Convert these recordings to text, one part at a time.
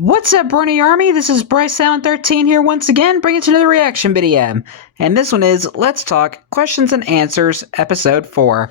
What's up, Brony Army? This is BryceAllen13 here once again, bringing you another reaction video. And this one is Let's Talk Questions and Answers, Episode 4.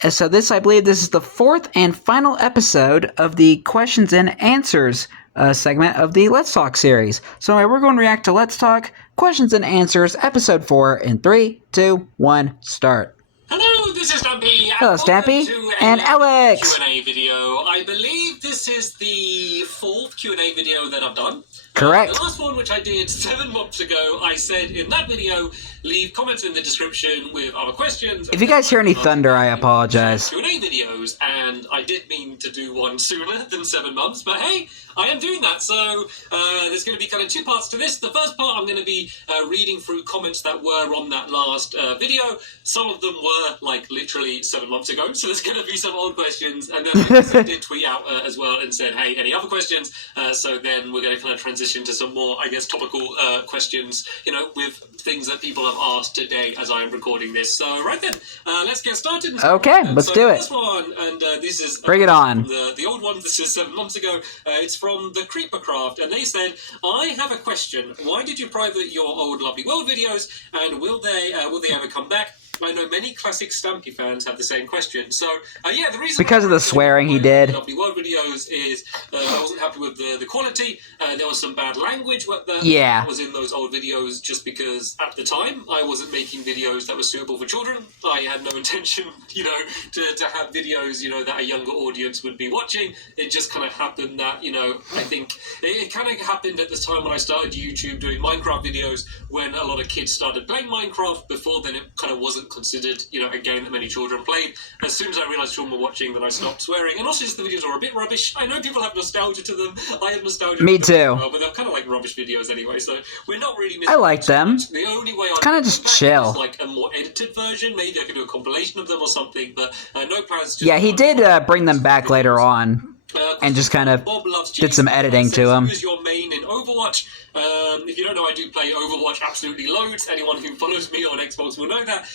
And so I believe this is the fourth and final episode of the Questions and Answers segment of the Let's Talk series. So anyway, we're going to react to Let's Talk Questions and Answers, Episode 4 in 3, 2, 1, start. Hello, this is Stampy. Hello, Stampy. And Alex. Q&A video. I believe this is the fourth Q&A video that I've done. Correct. The last one, which I did 7 months ago, I said in that video, leave comments in the description with other questions. If you guys hear any thunder, I apologize. Q&A videos, and I did mean to do one sooner than 7 months, but hey, I am doing that. So there's going to be kind of 2 parts to this. The first part, I'm going to be reading through comments that were on that last video. Some of them were like literally 7 months ago, so there's going to be some old questions. And then I did tweet out as well and said, hey, any other questions? So then we're going to kind of transition to some more, I guess, topical questions, you know, with things that people have asked today as I am recording this. So right then, let's get started. Okay, let's do it. This one, and this is bring it on. The old one. This is 7 months ago. It's from the Creepercraft, and they said, I have a question. Why did you private your old Lovely World videos, and will they ever come back? I know many classic Stampy fans have the same question. So, yeah, the reason... Because of the swearing he did. Lovely World videos is I wasn't happy with the quality. There was some bad language that was in those old videos just because at the time I wasn't making videos that were suitable for children. I had no intention, you know, to have videos, you know, that a younger audience would be watching. It just kind of happened that, you know, I think it kind of happened at the time when I started YouTube doing Minecraft videos when a lot of kids started playing Minecraft. Before then, it kind of wasn't considered, you know, a game that many children played. As soon as I realised children were watching, then I stopped swearing. And also, just the videos are a bit rubbish. I know people have nostalgia to them. I have nostalgia. Me too. Well, but they're kind of like rubbish videos anyway, so we're not really missing. I like them. The only way it's kind of just chill. Is like a more edited version. Maybe I could do a compilation of them or something. But no plans. To yeah, he did bring them back later on. And just kind of did some editing to them. Who's your main in Overwatch? If you don't know, I do play Overwatch absolutely loads. Anyone who follows me on Xbox will know that.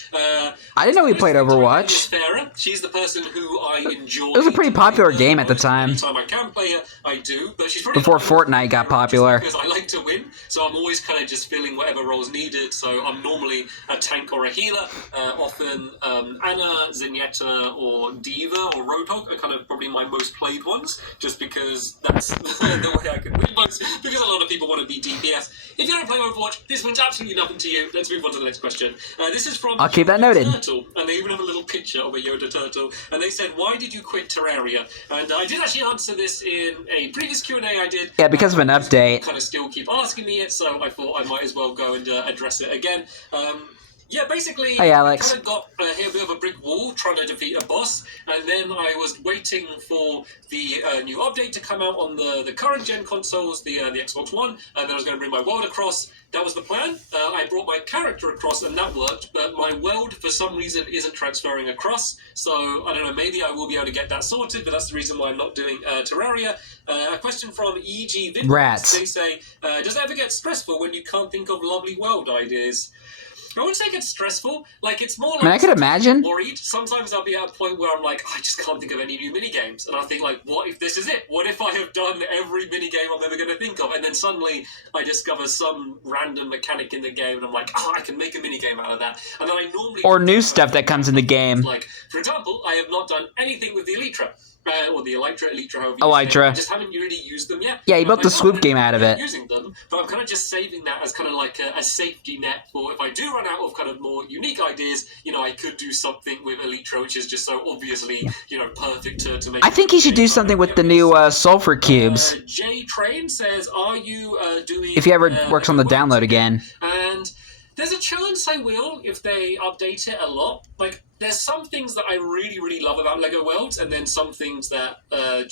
I didn't know he played Overwatch. Farah. She's the person who I enjoy. It was a pretty popular game at the time. Anytime I can play her, I do. But she's before Fortnite got popular. Because I like to win, so I'm always kind of just filling whatever roles needed. So I'm normally a tank or a healer. Often Anna, Zenyatta, or Diva or Roadhog are kind of probably my most played ones. Just because that's the way I can win most, because a lot of people want to be DPS. If you don't play Overwatch, this means absolutely nothing to you. Let's move on to the next question. This is from I'll keep that noted. Turtle, and they even have a little picture of a Yoda turtle, and they said, why did you quit Terraria? And I did actually answer this in a previous Q&A I did. Yeah, because of an update. Kind of still keep asking me it, so I thought I might as well go and address it again. Yeah, basically, hey, Alex. I kind of got hit a bit of a brick wall trying to defeat a boss, and then I was waiting for the new update to come out on the current gen consoles, the Xbox One, and then I was going to bring my world across. That was the plan. I brought my character across, and that worked, but my world, for some reason, isn't transferring across, so I don't know, maybe I will be able to get that sorted, but that's the reason why I'm not doing Terraria. A question from EG Vid. Rats. They say, does it ever get stressful when you can't think of lovely world ideas? I wouldn't say it gets stressful. Like, it's more like... I could imagine. Worried. Sometimes I'll be at a point where I'm like, I just can't think of any new minigames. And I think, like, what if this is it? What if I have done every minigame I'm ever going to think of? And then suddenly I discover some random mechanic in the game, and I'm like, I can make a minigame out of that. And then I normally... Or new stuff that comes in the game. Like, for example, I have not done anything with the Elytra. Or the Elytra, however you say it. Elytra. I just haven't really used them yet. Yeah, you built the swoop game out of it. Using them, but I'm kind of just saving that as kind of like a safety net for if I do run out of kind of more unique ideas, you know, I could do something with Elytra, which is just so obviously, you know, perfect to make. I think he should do something with the new sulfur cubes. J Train says, are you doing... If he ever works on the download again. And... there's a chance I will if they update it a lot. Like, there's some things that I really, really love about LEGO Worlds, and then some things that they're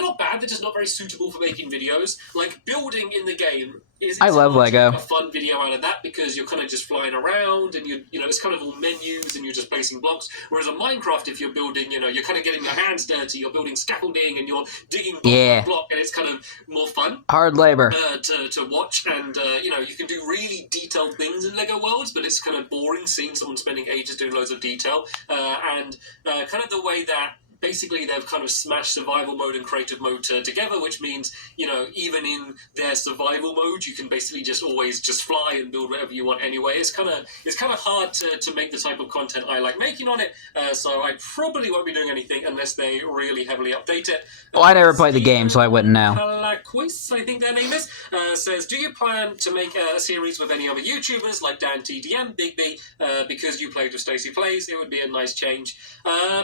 not bad, they're just not very suitable for making videos. Like, building in the game is... I love LEGO. A fun video out of that because you're kind of just flying around and you know, it's kind of all menus and you're just placing blocks. Whereas on Minecraft, if you're building, you know, you're kind of getting your hands dirty, you're building scaffolding and you're digging block by block, and it's kind of more fun. Hard labor. To watch, and, you know, you can do really detailed things in LEGO Worlds, but it's kind of boring seeing someone spending ages doing loads of detail. And kind of the way that basically they've kind of smashed survival mode and creative mode together, which means, even in their survival mode, you can basically just always just fly and build whatever you want anyway. It's kind of hard to make the type of content I like making on it, so I probably won't be doing anything unless they really heavily update it. Well, I never played the game, so I wouldn't know. Palaquis, I think their name is, says, do you plan to make a series with any other YouTubers like Dan TDM, Big B, because you played with Stacey Plays? It would be a nice change.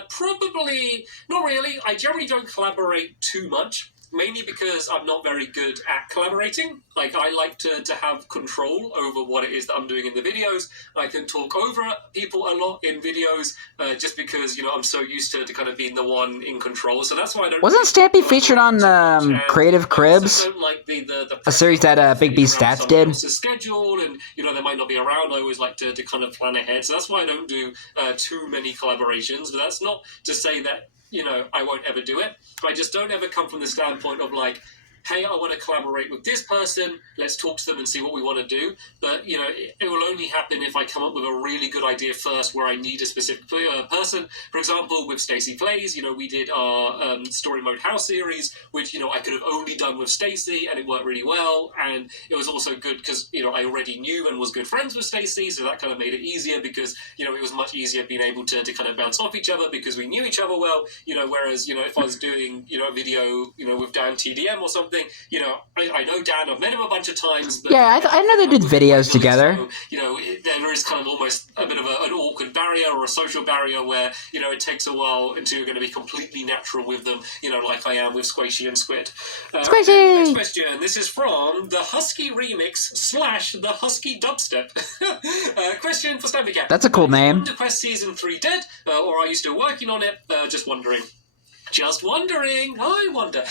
Probably not really. I generally don't collaborate too much, mainly because I'm not very good at collaborating. Like, I like to have control over what it is that I'm doing in the videos. I can talk over people a lot in videos, just because, I'm so used to kind of being the one in control. So that's why I don't... Wasn't Stampy featured on Creative Cribs? Like a series that Big B Stats did? Schedule, and, they might not be around. I always like to kind of plan ahead. So that's why I don't do too many collaborations. But that's not to say that, I won't ever do it. I just don't ever come from the standpoint of like, hey, I want to collaborate with this person, let's talk to them and see what we want to do. But, it will only happen if I come up with a really good idea first where I need a specific person. For example, with Stacey Plays, we did our Story Mode House series, which, I could have only done with Stacey, and it worked really well. And it was also good because, I already knew and was good friends with Stacey, so that kind of made it easier because, it was much easier being able to kind of bounce off each other because we knew each other well, whereas, if I was doing, a video, with Dan TDM or something, I know Dan, I've met him a bunch of times. But, yeah, I know they did videos together. So, there is kind of almost a bit of an awkward barrier or a social barrier where, it takes a while until you're going to be completely natural with them, like I am with Squishy and Squid. Squishy! Next question. This is from the Husky Remix / the Husky Dubstep. Question for Stampy Cat. That's a cool name. Wonder Quest Season 3 dead, or are you still working on it? Just wondering. Just wondering. I wonder.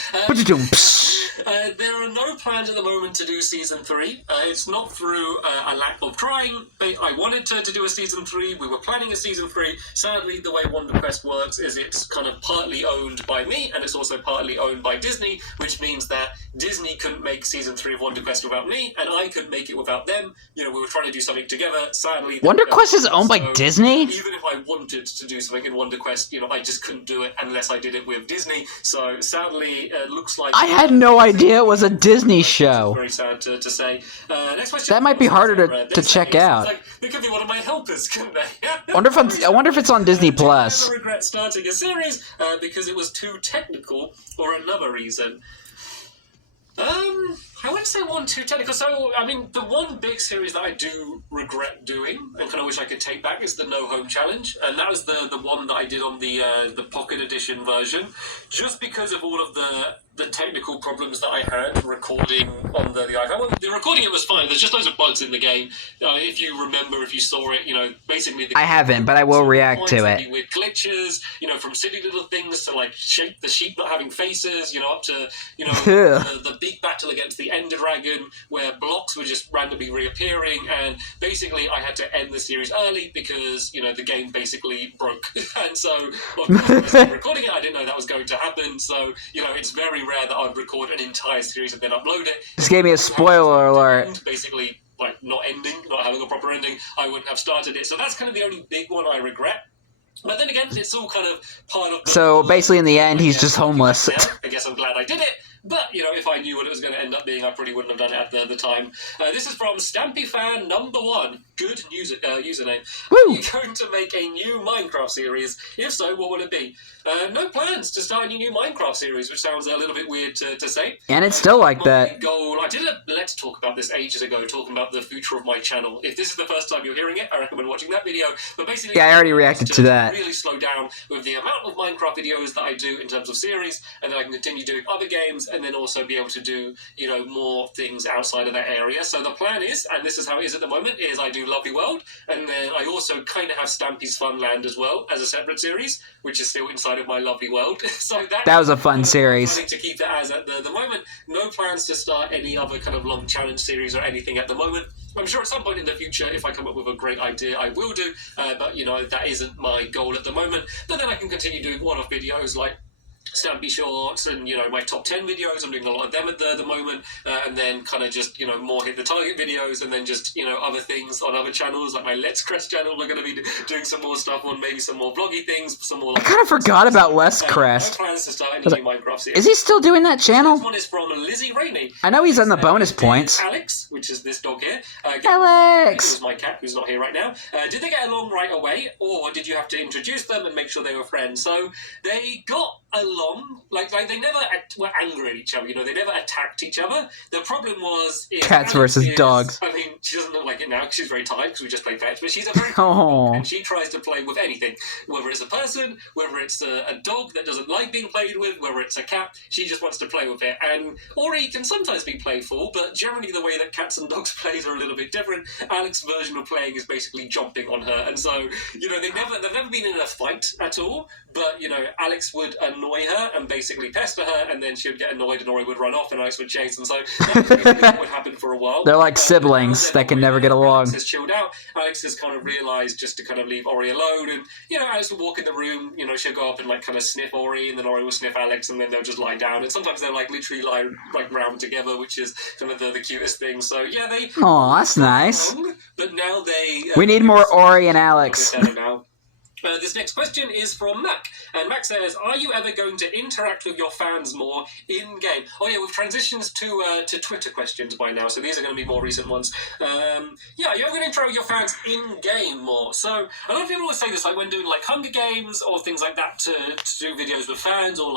There are no plans at the moment to do Season 3. It's not through a lack of trying. I wanted to do a Season 3. We were planning a Season 3. Sadly, the way Wonder Quest works is it's kind of partly owned by me, and it's also partly owned by Disney, which means that Disney couldn't make Season 3 of Wonder Quest without me, and I couldn't make it without them. We were trying to do something together. Sadly... Wonder Quest is owned by Disney? Even if I wanted to do something in Wonder Quest, I just couldn't do it unless I did it with Disney. So, sadly, it looks like... I had no idea it was a Disney show. Very sad to say. Next question. That might be harder to check out. They could be one of my helpers, couldn't they? I wonder if it's on Disney Plus. I regret starting a series because it was too technical, or another reason. I wouldn't say one too technical. So, I mean, the one big series that I do regret doing and kind of wish I could take back is the No Home Challenge, and that was the one that I did on the Pocket Edition version, just because of all of the technical problems that I had recording on the iPhone. Well, the recording, it was fine. There's just loads of bugs in the game. If you remember, if you saw it, basically... I haven't, but I will react to it. With glitches, from silly little things to, like, the sheep not having faces, up to, the big battle against the Ender Dragon, where blocks were just randomly reappearing, and basically I had to end the series early because, the game basically broke. And so, of course, when I was recording it, I didn't know that was going to happen, so, it's very rare that I would record an entire series and then upload it. This gave me a spoiler alert. Basically, like, not having a proper ending, I wouldn't have started it. So that's kind of the only big one I regret. But then again, it's all kind of part of... So, basically, in the end, he's just homeless. I guess I'm glad I did it. But, if I knew what it was going to end up being, I probably wouldn't have done it at the time. This is from Stampy Fan number 1. Good username. Woo! Are you going to make a new Minecraft series? If so, what will it be? No plans to start a new Minecraft series, which sounds a little bit weird to say. And it's still like that. Goal. I did a Let's Talk about this ages ago, talking about the future of my channel. If this is the first time you're hearing it, I recommend watching that video. But basically, yeah, I already reacted to that. Really slow down with the amount of Minecraft videos that I do in terms of series, and then I can continue doing other games, and then also be able to do, more things outside of that area. So the plan is, and this is how it is at the moment, is I do Lovely World, and then I also kind of have Stampy's Funland as well as a separate series, which is still inside of my Lovely World. So that was a fun series. To keep that as at the moment. No plans to start any other kind of long challenge series or anything at the moment. I'm sure at some point in the future, if I come up with a great idea, I will do. But, that isn't my goal at the moment. But then I can continue doing one-off videos like Stampy Shorts and, my top 10 videos. I'm doing a lot of them at the moment. And then kind of just, more hit the target videos, and then just, other things on other channels, like my Let's Crest channel. We're going to be doing some more stuff on, maybe some more vloggy things, some more... I kind of forgot about Let's Crest. No plans to start any new Minecraft series. Is he still doing that channel? This one is from Lizzie Rainey. I know he's on the bonus points. Alex, which is this dog here. Alex! This is my cat, who's not here right now. Did they get along right away, or did you have to introduce them and make sure they were friends? So they got along, like they never were angry at each other, they never attacked each other. The problem was... Cats versus dogs. I mean, she doesn't look like it now because she's very tired because we just played fetch, but she's a very dog, and she tries to play with anything. Whether it's a person, whether it's a dog that doesn't like being played with, whether it's a cat, she just wants to play with it. And Ori can sometimes be playful, but generally the way that cats and dogs plays are a little bit different. Alex's version of playing is basically jumping on her, and so, they've never been in a fight at all, but, Alex would annoy her and basically pester her, and then she would get annoyed and Ori would run off and Alex would chase, and so that's basically what would happen for a while. They're like siblings that can never get along. Alex has chilled out. Alex has kind of realised just to kind of leave Ori alone, and, Alex will walk in the room, she'll go up and, kind of sniff Ori, and then Ori will sniff Alex, and then they'll just lie down, and sometimes they'll, literally lie, round together, which is kind of the cutest thing. So, yeah, they... Oh, that's nice. But now they... we need more Ori and Alex. This next question is from Mac, and Mac says, are you ever going to interact with your fans more in-game? Oh yeah, we've transitioned to Twitter questions by now, so these are going to be more recent ones. Yeah, are you ever going to interact with your fans in-game more? So, a lot of people always say this, when doing, Hunger Games or things like that to do videos with fans, or,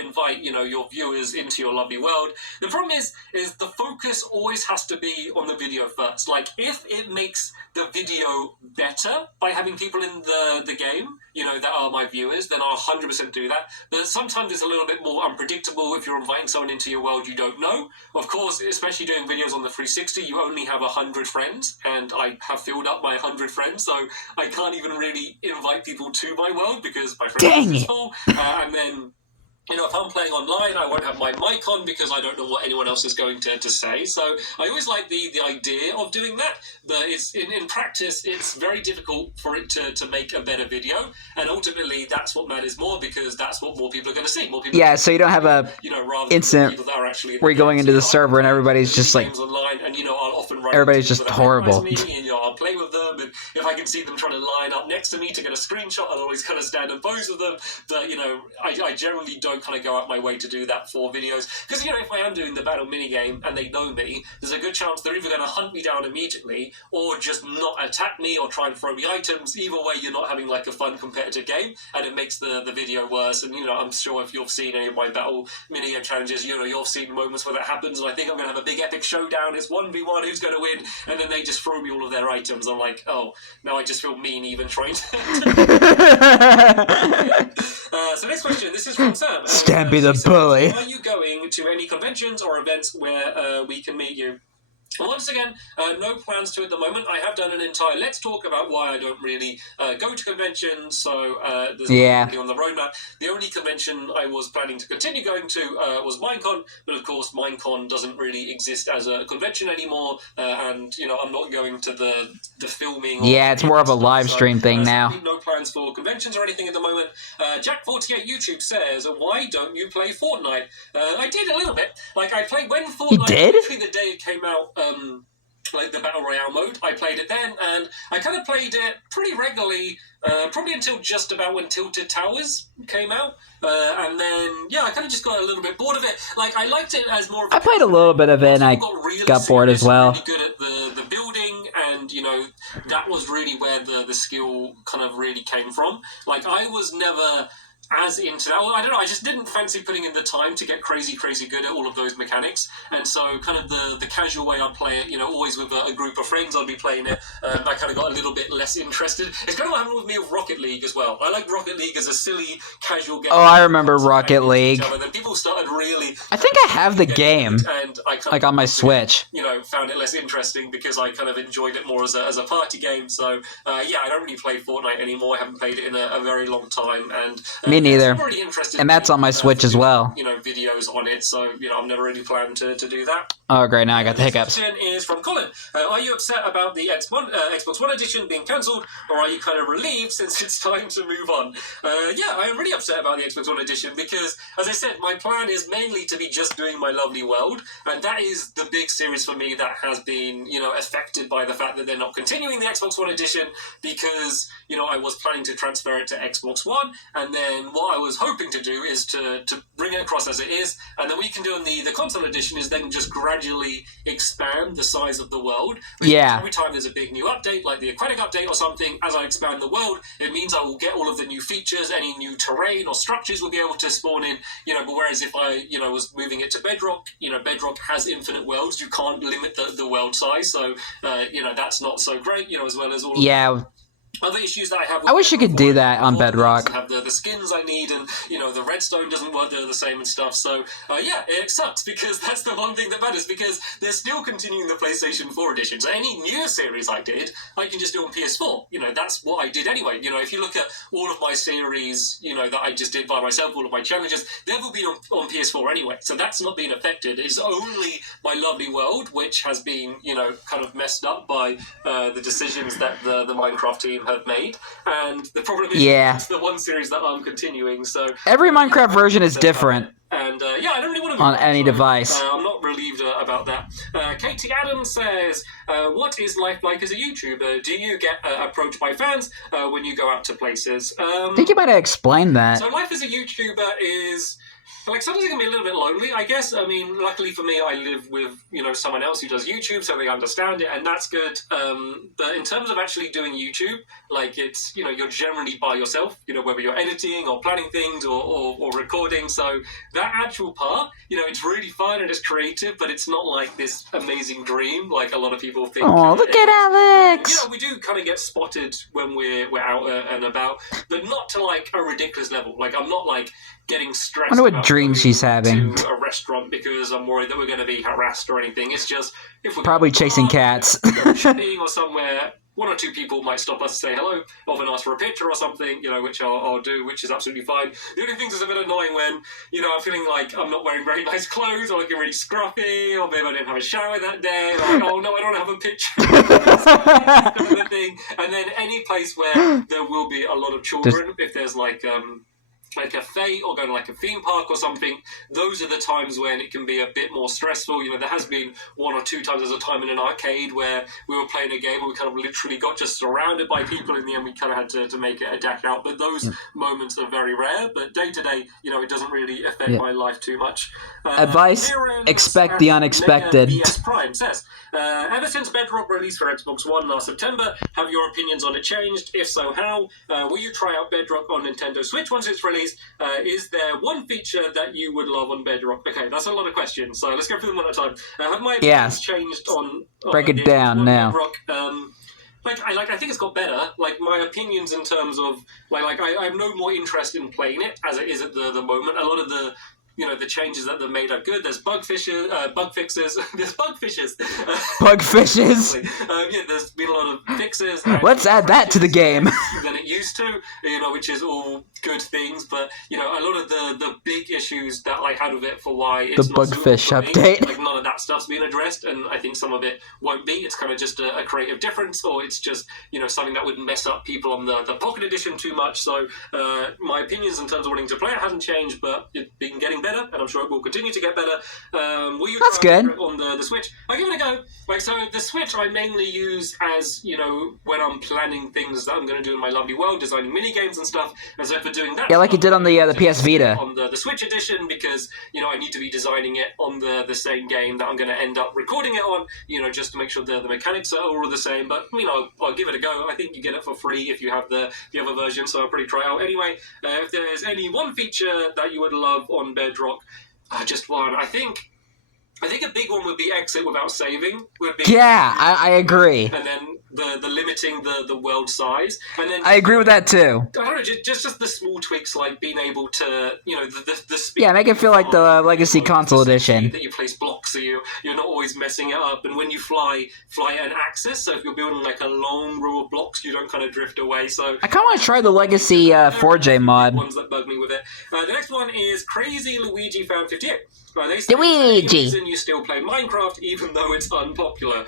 invite, your viewers into your lovely world. The problem is the focus always has to be on the video first. If it makes the video better by having people in the game, that are my viewers, then I'll 100% do that. But sometimes it's a little bit more unpredictable if you're inviting someone into your world you don't know. Of course, especially doing videos on the 360, you only have 100 friends, and I have filled up my 100 friends, so I can't even really invite people to my world because my friends list is full. And then... if I'm playing online, I won't have my mic on because I don't know what anyone else is going to say. So I always like the idea of doing that, but it's in practice, it's very difficult for it to make a better video. And ultimately, that's what matters more because that's what more people are going to see. More people. Yeah, so you don't have a instant where you're going into the server and everybody's just online, and I'll often run everybody's just horrible. Me, and I'll play with them, and if I can see them trying to line up next to me to get a screenshot, I'll always kind of stand and pose with them. But I generally don't kind of go out my way to do that for videos because if I am doing the battle minigame and they know me, there's a good chance they're either going to hunt me down immediately or just not attack me or try and throw me items. Either way, you're not having a fun competitive game, and it makes the video worse. And I'm sure if you've seen any of my battle minigame challenges, you've seen moments where that happens, and I think I'm going to have a big epic showdown. It's 1v1, who's going to win? And then they just throw me all of their items. I'm like, oh, now I just feel mean even trying to... So next question, this is from Sam. Stampy the bully. Are you going to any conventions or events where we can meet you? Once again, no plans to at the moment. I have done an entire let's talk about why I don't really go to conventions, so there's nothing on the roadmap. The only convention I was planning to continue going to was Minecon, but of course Minecon doesn't really exist as a convention anymore, and I'm not going to the filming. It's more of a live stream thing now. No plans for conventions or anything at the moment. Jack48 YouTube says, why don't you play Fortnite? I did a little bit. I played when Fortnite, literally the day it came out, the Battle Royale mode, I played it then, and I kind of played it pretty regularly, probably until just about when Tilted Towers came out, and then, I kind of just got a little bit bored of it. I liked it as more of a... I played a little bit of it, and I got bored as well. Really good at the building, and, that was really where the skill kind of really came from. I was never... as into that. Well, I don't know, I just didn't fancy putting in the time to get crazy good at all of those mechanics, and so kind of the casual way I'd play it, always with a group of friends I'd be playing it, I kind of got a little bit less interested. It's kind of what happened with me with Rocket League as well. I like Rocket League as a silly, casual game. Oh, I remember Rocket League. Then people started really... I think I have the game, and I kind of, on my Switch. Found it less interesting because I kind of enjoyed it more as a party game, so I don't really play Fortnite anymore. I haven't played it in a very long time, and... Me neither. I'm already interested And that's on my Switch as well. Videos on it, so I've never really planned to do that. Oh, great! Now I got the Next hiccups. question is from Colin. Are you upset about the Xbox One edition being cancelled, or are you kind of relieved since it's time to move on? Yeah, I am really upset about the Xbox One edition because, as I said, my plan is mainly to be just doing my lovely world, and that is the big series for me that has been, affected by the fact that they're not continuing the Xbox One edition because, I was planning to transfer it to Xbox One, and then what I was hoping to do is to bring it across as it is, and then we can do in the console edition is then just gradually expand the size of the world. Yeah. Every time there's a big new update, like the Aquatic update or something, as I expand the world, it means I will get all of the new features, any new terrain or structures will be able to spawn in, but whereas if I, was moving it to Bedrock, Bedrock has infinite worlds, you can't limit the world size, so, that's not so great, as well as all of other issues that I have. I wish you could do that on Bedrock. Have the skins I need, and the redstone doesn't work the same and stuff. So yeah, it sucks because that's the one thing that matters. Because they're still continuing the PlayStation 4 edition. So any new series I did, I can just do on PS4. That's what I did anyway. If you look at all of my series, that I just did by myself, all of my challenges, they will be on PS4 anyway. So that's not being affected. It's only my lovely world, which has been kind of messed up by the decisions that the Minecraft team have made, and the problem is it's the one series that I'm continuing, so every Minecraft version is different. And I don't really want to on any device. I'm not relieved about that. Katie Adams says, what is life like as a YouTuber? Do you get approached by fans when you go out to places? I think you might have explained that. So life as a YouTuber is... sometimes it can be a little bit lonely, I guess. I mean, luckily for me, I live with, someone else who does YouTube, so they understand it, and that's good. But in terms of actually doing YouTube, it's, you're generally by yourself, whether you're editing or planning things or recording. So that actual part, it's really fun and it's creative, but it's not like this amazing dream like a lot of people think. Oh, look at Alex! We do kind of get spotted when we're out and about, but not to, a ridiculous level. I'm not, getting stressed. I wonder what dreams she's having. To a restaurant because I'm worried that we're going to be harassed or anything. It's just if we're probably chasing cats. Shopping or somewhere, one or two people might stop us and say hello, often ask for a picture or something, which I'll do, which is absolutely fine. The only thing that's a bit annoying when, I'm feeling like I'm not wearing very nice clothes, or looking really scruffy, or maybe I didn't have a shower that day, oh no, I don't have a picture. Kind of thing. And then any place where there will be a lot of children, if there's like a fete or going to a theme park or something, those are the times when it can be a bit more stressful. There has been one or two times, there's a time in an arcade where we were playing a game and we kind of literally got just surrounded by people. In the end, we kind of had to make it a deck out. But those moments are very rare. But day to day, it doesn't really affect my life too much. Advice, expect the unexpected. BS Prime says, ever since Bedrock released for Xbox One last September, have your opinions on it changed? If so, how? Will you try out Bedrock on Nintendo Switch once it's released? Is there one feature that you would love on Bedrock? Okay, that's a lot of questions, so let's go through them one at a time. Have my opinions changed on break it down now. Bedrock? I think it's got better. My opinions in terms of I have no more interest in playing it as it is at the moment. A lot of the the changes that they've made are good. There's bug fixes. There's bug fishes. Bug fishes? There's been a lot of fixes. Let's add that to the game. Than it used to, which is all good things. But, a lot of the big issues that I had with it for why it's the not bug fish update. None of that stuff's been addressed, and I think some of it won't be. It's kind of just a creative difference, or it's just, something that would mess up people on the Pocket Edition too much. So, my opinions in terms of wanting to play it hasn't changed, but it's been getting better, and I'm sure it will continue to get better. Will you That's try good. On the Switch? I'll give it a go. So the Switch I mainly use as, when I'm planning things that I'm going to do in my lovely world, designing mini games and stuff. And so for doing that, like you did on the PS Vita. On the Switch edition, because I need to be designing it on the same game that I'm going to end up recording it on. Just to make sure the mechanics are all the same. But I'll give it a go. I think you get it for free if you have a version. So I'll probably try it out anyway. If there's any one feature that you would love on Bedrock, just one. I think a big one would be exit without saving. I agree. And then the limiting the world size. And then I agree with that too. I don't know, just the small tweaks like being able to, the speed. Yeah, make it feel like the Legacy Console Edition. That you place blocks, so you're not always always messing it up. And when you fly at an axis, so if you're building like a long row of blocks, you don't kind of drift away. So I kind of want to try the Legacy 4J mod. Ones that bug me with it. The next one is Crazy Luigi Fan 58. They say, Luigi. the reason you still play Minecraft even though it's unpopular.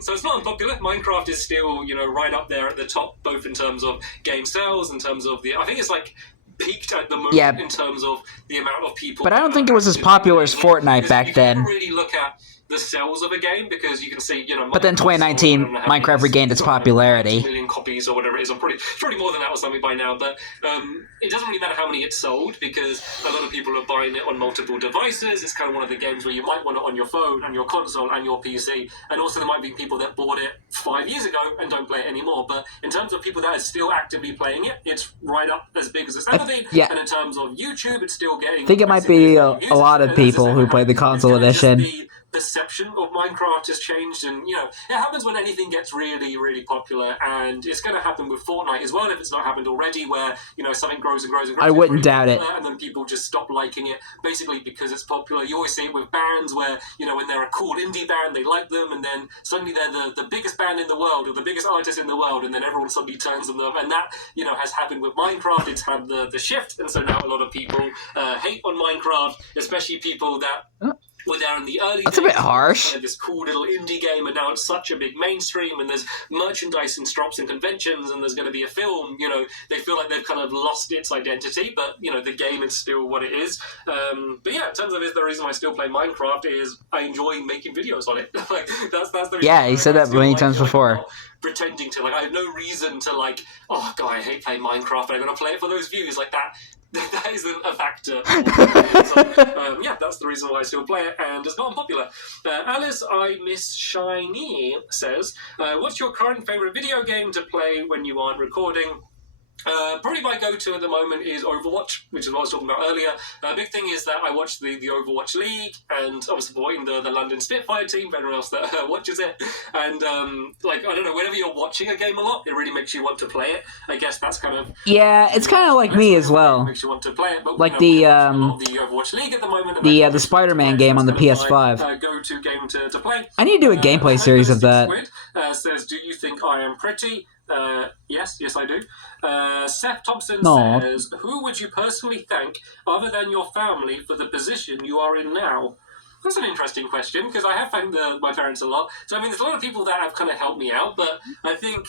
So it's not unpopular. Minecraft is still, right up there at the top, both in terms of game sales, in terms of I think it's like peaked at the moment in terms of the amount of people. But I don't think it was as popular as Fortnite back then. You can't really look at the sales of a game because you can see, But then 2019, Minecraft regained its popularity. Million copies or whatever it is. It's probably more than that or something by now. But it doesn't really matter how many it sold because a lot of people are buying it on multiple devices. It's kind of one of the games where you might want it on your phone, and your console, and your PC. And also there might be people that bought it 5 years ago and don't play it anymore. But in terms of people that are still actively playing it, it's right up as big as it's ever been. Yeah. And in terms of YouTube, it's still getting... I think it might be a lot of people who play the console edition. Perception of Minecraft has changed, and it happens when anything gets really, really popular, and it's going to happen with Fortnite as well if it's not happened already, where something grows and grows and grows. I wouldn't doubt it. And then people just stop liking it, basically because it's popular. You always see it with bands where when they're a cool indie band, they like them, and then suddenly they're the biggest band in the world or the biggest artist in the world, and then everyone suddenly turns on them. And that has happened with Minecraft. It's had the shift, and so now a lot of people hate on Minecraft, especially people that were there in the early That's days. A bit harsh. Kind of this cool little indie game, and now it's such a big mainstream, and there's merchandise and drops and conventions, and there's going to be a film. They feel like they've kind of lost its identity, but the game is still what it is. But yeah, in terms of the reason I still play Minecraft is I enjoy making videos on it. Like that's the reason. Yeah, you said that many times before. Pretending to I have no reason to oh god, I hate playing Minecraft, but I'm gonna play it for those views like that. That isn't a factor. So, that's the reason why I still play it, and it's not unpopular. Alice I Miss Shiny says, what's your current favourite video game to play when you aren't recording? Probably my go-to at the moment is Overwatch, which is what I was talking about earlier. Big thing is that I watch the Overwatch League, and I'm supporting the London Spitfire team for anyone else that watches it. And, I don't know, whenever you're watching a game a lot, it really makes you want to play it. I guess that's kind of... Yeah, it's kind of like me as well. It makes you want to play it, but, like the Overwatch League at the moment. The Spider-Man game on the PS5. Go-to game to play. I need to do a gameplay series of that. Says, do you think I am pretty? Yes, I do. Seth Thompson says, who would you personally thank other than your family for the position you are in now? That's an interesting question, because I have thanked my parents a lot. So, there's a lot of people that have kind of helped me out, but I think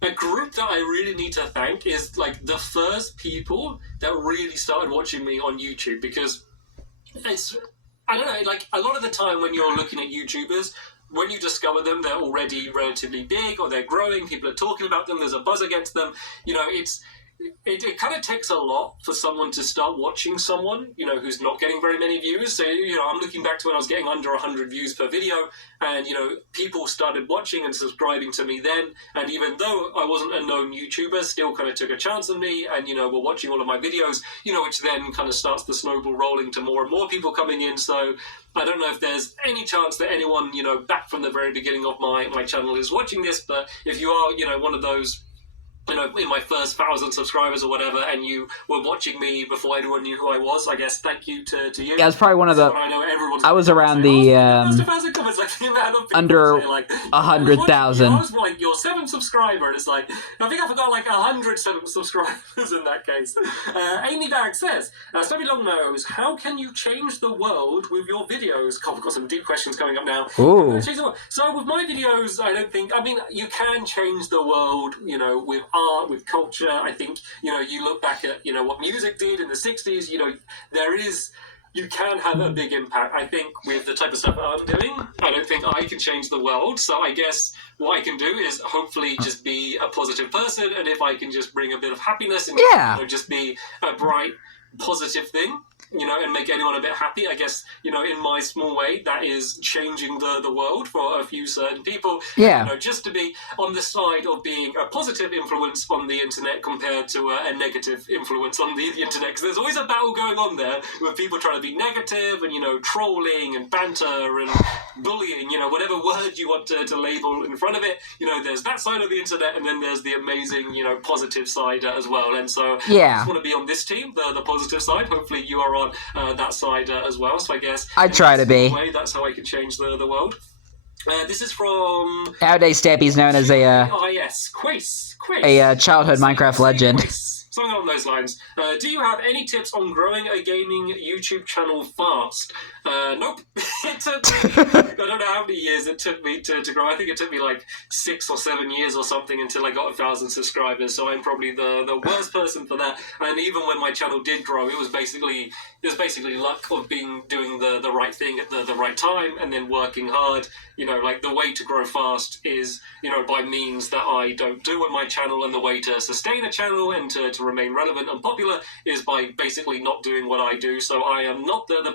a group that I really need to thank is, the first people that really started watching me on YouTube, because it's... I don't know, a lot of the time when you're looking at YouTubers, when you discover them, they're already relatively big, or they're growing, people are talking about them, there's a buzz against them. It kind of takes a lot for someone to start watching someone, who's not getting very many views. So, I'm looking back to when I was getting under 100 views per video, and, people started watching and subscribing to me then. And even though I wasn't a known YouTuber, still kind of took a chance on me and, were watching all of my videos, which then kind of starts the snowball rolling to more and more people coming in. So I don't know if there's any chance that anyone, back from the very beginning of my channel is watching this, but if you are, one of those, in my first 1,000 subscribers or whatever, and you were watching me before anyone knew who I was, I guess thank you to you. Yeah, it's probably one of the... I was around the... under 100,000. I was your 7th subscriber, and it's I think I forgot 100 subscribers in that case. Amy Bag says, Stubby Longnose, how can you change the world with your videos? God, we've got some deep questions coming up now. Ooh. So with my videos, I don't think... you can change the world, with art, with culture. I think, you look back at, what music did in the 60s, you can have a big impact. I think with the type of stuff that I'm doing, I don't think I can change the world. So I guess what I can do is hopefully just be a positive person. And if I can just bring a bit of happiness and just be a bright, positive thing, and make anyone a bit happy, I guess, in my small way, that is changing the world for a few certain people. Yeah. Just to be on the side of being a positive influence on the internet compared to a negative influence on the internet. Because there's always a battle going on there with people trying to be negative and, trolling and banter and bullying, whatever word you want to label in front of it. There's that side of the internet, and then there's the amazing, positive side as well. And so I just want to be on this team, the positive positive side. Hopefully you are on that side as well. So I guess I try to be. That's how I can change the world. This is from... Nowadays, Stampy's known as a childhood Minecraft legend. Something along those lines. Do you have any tips on growing a gaming YouTube channel fast? Nope. It took me, I don't know how many years it took me to grow. I think it took me like 6 or 7 years or something until I got 1,000 subscribers. So I'm probably the worst person for that. And even when my channel did grow, it was basically luck of doing the right thing at the right time and then working hard. You know, like the way to grow fast is, you know, by means that I don't do on my channel, and the way to sustain a channel and to remain relevant and popular is by basically not doing what I do. So I am not the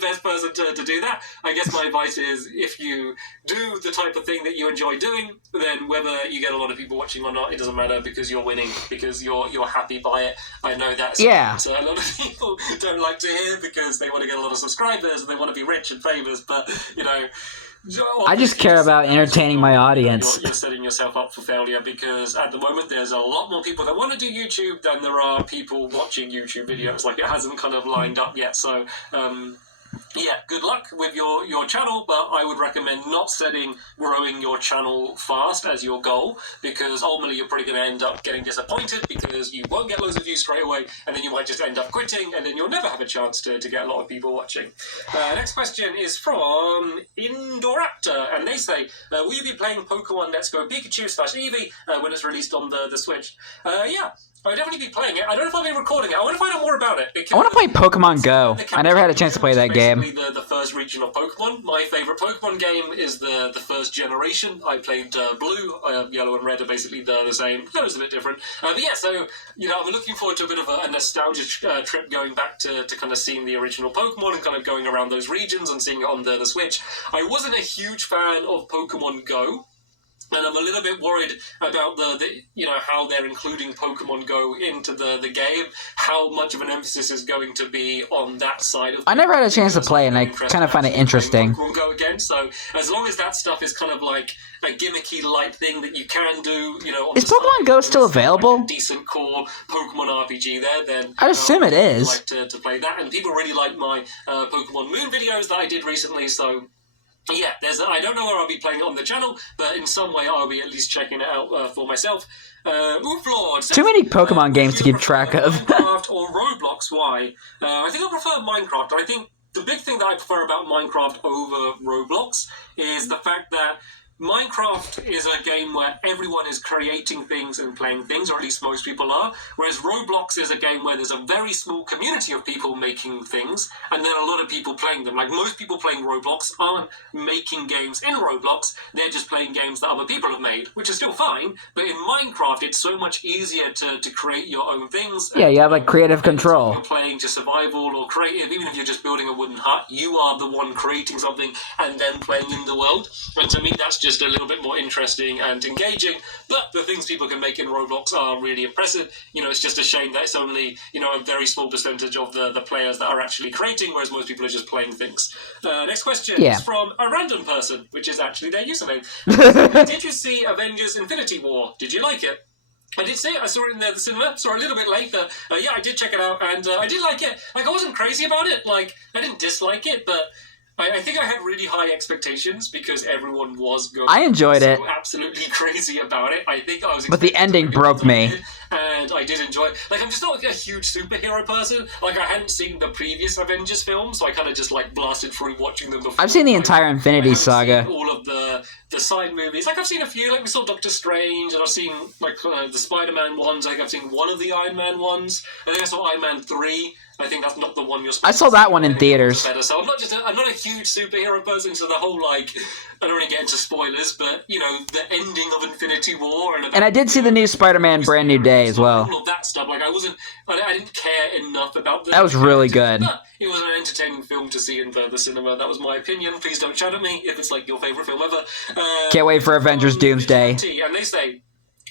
best person to do that. I guess my advice is, if you do the type of thing that you enjoy doing, then whether you get a lot of people watching or not, it doesn't matter, because you're winning, because you're happy by it. I know that's a lot of people don't like to hear, because they want to get a lot of subscribers and they want to be rich and famous, but, you know... I just care about entertaining my audience. You're setting yourself up for failure, because at the moment there's a lot more people that want to do YouTube than there are people watching YouTube videos. Like, it hasn't kind of lined up yet. So, yeah, good luck with your channel, but I would recommend not setting growing your channel fast as your goal, because ultimately you're probably going to end up getting disappointed because you won't get loads of views straight away, and then you might just end up quitting, and then you'll never have a chance to get a lot of people watching. Next question is from Indoraptor, and they say, will you be playing Pokemon Let's Go Pikachu /Eevee when it's released on the Switch? Yeah. I'll definitely be playing it. I don't know if I'll be recording it. I want to find out more about it. I want to play Pokemon Go. I never had a chance to play that game. The first region of Pokemon. My favourite Pokemon game is the first generation. I played Blue. Yellow and Red are basically the same. Yellow's a bit different. But yeah, so, you know, I'm looking forward to a bit of a nostalgia trip, going back to kind of seeing the original Pokemon and kind of going around those regions and seeing it on the Switch. I wasn't a huge fan of Pokemon Go. And I'm a little bit worried about the you know, how they're including Pokemon Go into the game, how much of an emphasis is going to be on that side of. I never had a chance to play, and I kind of find it interesting. Pokemon Go again, so as long as that stuff is kind of like a gimmicky light thing that you can do, you know. Is Pokemon Go still available? Like a decent core Pokemon RPG there, then I assume it is. I'd like to play that, and people really like my Pokemon Moon videos that I did recently, so. Yeah, I don't know where I'll be playing it on the channel, but in some way I'll be at least checking it out for myself. Moonflord, too many Pokemon games to keep track of. Minecraft or Roblox? Why? I think I prefer Minecraft. I think the big thing that I prefer about Minecraft over Roblox is the fact that Minecraft is a game where everyone is creating things and playing things, or at least most people are, whereas Roblox is a game where there's a very small community of people making things, and then a lot of people playing them. Like, most people playing Roblox aren't making games in Roblox, they're just playing games that other people have made, which is still fine, but in Minecraft it's so much easier to create your own things. Yeah, you have, like, creative control. You're playing to survival or creative, even if you're just building a wooden hut, you are the one creating something and then playing in the world, and to me that's just a little bit more interesting and engaging. But the things people can make in Roblox are really impressive. You know, it's just a shame that it's only, you know, a very small percentage of the players that are actually creating, whereas most people are just playing things. Next question is from a random person, which is actually their username. Did you see Avengers Infinity War? Did you like it? I did see it. I saw it in the cinema. Saw it a little bit late, but yeah, I did check it out, and I did like it. Like, I wasn't crazy about it. Like, I didn't dislike it, but I think I had really high expectations because everyone was going. I enjoyed it. Absolutely crazy about it. I think I was. But the ending broke me. And I did enjoy it. Like, I'm just not a huge superhero person. Like, I hadn't seen the previous Avengers films, so I kind of just, like, blasted through watching them before. I've seen the entire Infinity Saga. Seen all of the side movies. Like, I've seen a few. Like, we saw Doctor Strange, and I've seen, like, the Spider-Man ones. I think I've seen one of the Iron Man ones. I think I saw Iron Man 3. I think that's not the one you're supposed to. I saw that one in theaters. So I'm not a huge superhero person, so the whole, like, I don't really get into spoilers, but, you know, the ending of Infinity War and I did see the new Spider-Man Brand New Day as well. All of that stuff. Like, I didn't care enough about that was really good. But it was an entertaining film to see in the cinema. That was my opinion. Please don't shout at me if it's, like, your favourite film ever. Can't wait for Avengers Doomsday. And they say,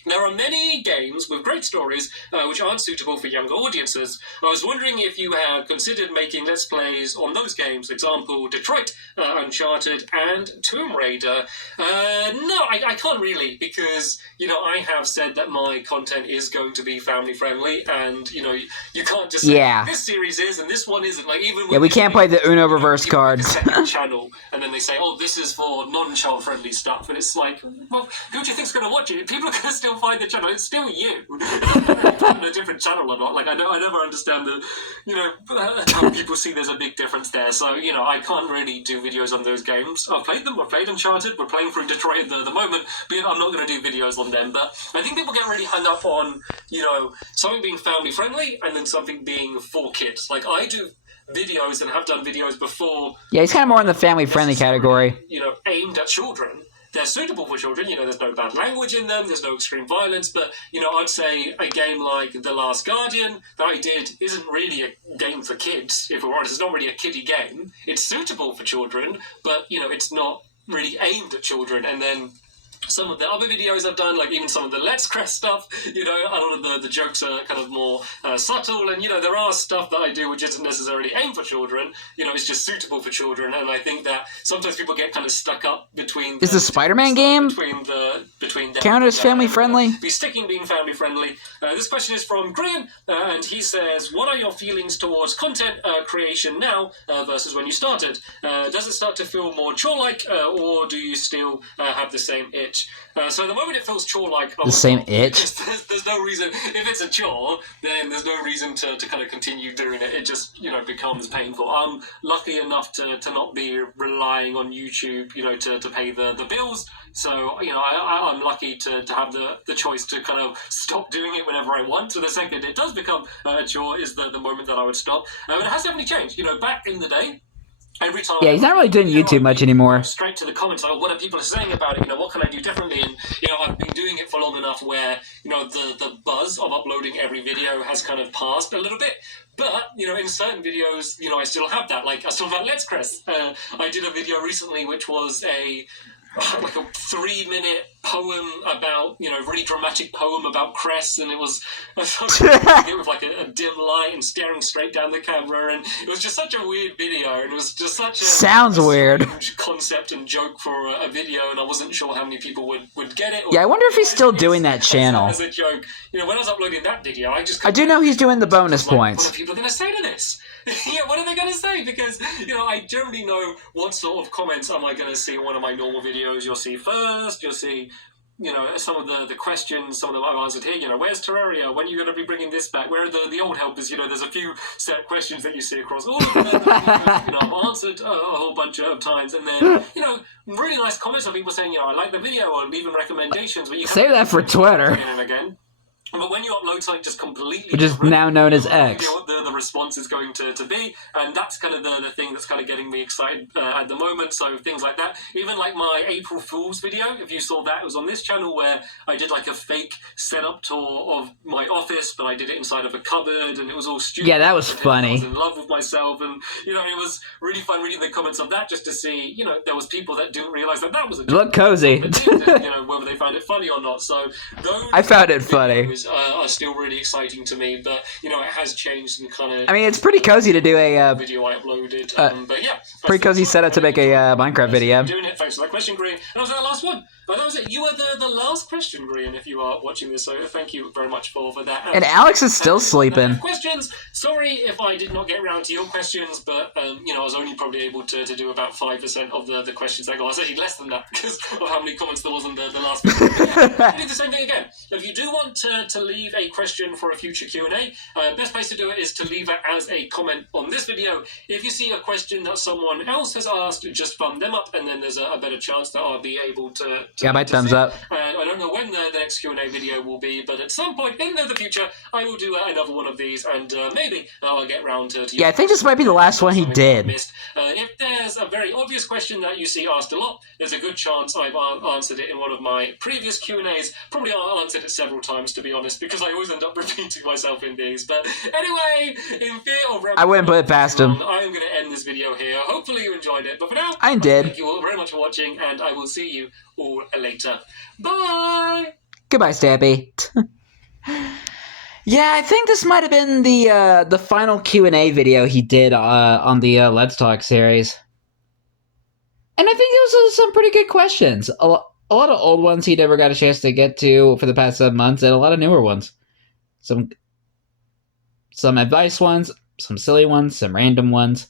There are many games with great stories which aren't suitable for younger audiences. I was wondering if you have considered making Let's Plays on those games, example, Detroit, Uncharted, and Tomb Raider. No, I can't really, because, I have said that my content is going to be family-friendly, and, you can't just say, this series is, and this one isn't. Like, even we can't play the Uno reverse cards. Second channel, and then they say, this is for non-child-friendly stuff, and it's like, well, who do you think's going to watch it? People are going to still find the channel. It's still you. On a different channel or not. Like, I never understand how people see there's a big difference there. So, I can't really do videos on those games. I've played them. I've played Uncharted. We're playing through Detroit at the moment, but I'm not going to do videos on them. But I think people get really hung up on, something being family-friendly and then something being for kids. Like, I do videos and have done videos before. Yeah, he's kind of more in the family-friendly category. Aimed at children. They're suitable for children, there's no bad language in them, there's no extreme violence, but, I'd say a game like The Last Guardian that I did isn't really a game for kids, if we're honest. It's not really a kiddie game. It's suitable for children, but, it's not really aimed at children. And then some of the other videos I've done, like even some of the Let's Crest stuff, a lot of the jokes are kind of more subtle, and, there are stuff that I do which isn't necessarily aimed for children, it's just suitable for children, and I think that sometimes people get kind of stuck up between... Is the Spider-Man game between count as family-friendly? Being family-friendly. This question is from Graham, and he says, what are your feelings towards content creation now versus when you started? Does it start to feel more chore-like, or do you still have the same itch? So the moment it feels chore-like... The same itch? There's no reason... If it's a chore, then there's no reason to kind of continue doing it. It just, becomes painful. I'm lucky enough to not be relying on YouTube, to pay the bills. So, I'm lucky to have the choice to kind of stop doing it whenever I want. So the second it does become a chore is the moment that I would stop. But it has definitely changed. Back in the day, every time... Yeah, he's not really doing YouTube much anymore. Straight to the comments, what are people saying about it? What can I do differently? And, I've been doing it for long enough where, the buzz of uploading every video has kind of passed a little bit. But, in certain videos, I still have that. Like, I still have Let's Crest. I did a video recently which was like a 3-minute poem about, really dramatic poem about Cress, and it was with like a dim light and staring straight down the camera, and it was just such a weird video, and it was just such a weird concept and joke for a video, and I wasn't sure how many people would get it. Yeah, I wonder if he's still doing that channel. As a joke. When I was uploading that video, I do know he's doing the bonus points. What are people going to say to this? What are they going to say? Because, I generally know what sort of comments am I going to see in one of my normal videos. You'll see first, you'll see, some of the questions, some of them I've answered here, where's Terraria? When are you going to be bringing this back? Where are the old helpers? There's a few set questions that you see across all of them that, I've answered a whole bunch of times. And then, really nice comments of people saying, I like the video, or leaving recommendations. But you save that for Twitter. Again and again. But when you upload something just completely which is now known as X, you know what the response is going to be, and that's kind of the thing that's kind of getting me excited at the moment. So things like that, even like my April Fool's video, if you saw that, it was on this channel where I did like a fake setup tour of my office, but I did it inside of a cupboard, and it was all stupid. Yeah, that was funny. I was in love with myself, and it was really fun reading the comments of that, just to see, there was people that didn't realize that was a joke. Look cozy. Whether they found it funny or not. So those I found it funny. Are still really exciting to me, but it has changed and kind of... I mean, it's pretty cozy to do a video I uploaded, but yeah, pretty cozy setup to make a Minecraft video. Doing it. Thanks for that question, Green. And that was the last one. But that was it. You were the last question, Green, if you are watching this. So thank you very much for that. And Alex is still sleeping. Questions. Sorry if I did not get around to your questions, but I was only probably able to do about 5% of the questions that got. I was actually less than that because of how many comments there was on the last video. I did the same thing again. If you do want to leave a question for a future Q&A, best place to do it is to leave it as a comment on this video. If you see a question that someone else has asked, just thumb them up, and then there's a better chance that I'll be able to yeah, my thumbs up. I don't know when the next Q&A video will be, but at some point in the future, I will do another one of these, and maybe I'll get round to yeah, I think this might be the last one he did. If there's a very obvious question that you see asked a lot, there's a good chance I've answered it in one of my previous Q&As. Probably I answered it several times, to be honest, because I always end up repeating myself in these. But anyway, in fear of... I wouldn't put it past him. I'm going to end this video here. Hopefully you enjoyed it. But for now, I did. Thank you all very much for watching, and I will see you all later. Bye! Goodbye, Stampy. Yeah, I think this might have been the final Q&A video he did on the Let's Talk series. And I think it was some pretty good questions. A lot of old ones he never got a chance to get to for the past 7 months, and a lot of newer ones. Some advice ones, some silly ones, some random ones.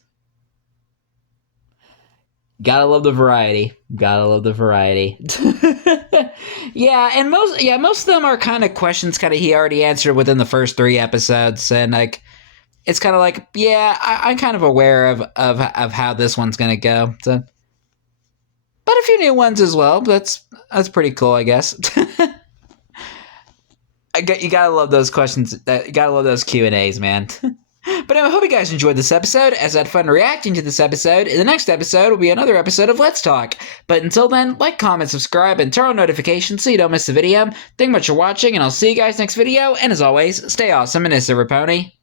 Gotta love the variety. Gotta love the variety. Yeah, and most of them are kind of questions he already answered within the first 3 episodes, and like it's kind of like, yeah, I'm kind of aware of how this one's gonna go. So, but a few new ones as well. That's pretty cool, I guess. You gotta love those questions. You gotta love those Q&As, man. But I hope you guys enjoyed this episode, as I had fun reacting to this episode. In the next episode will be another episode of Let's Talk. But until then, like, comment, subscribe, and turn on notifications so you don't miss a video. Thank you much for watching, and I'll see you guys next video. And as always, stay awesome and it's a pony.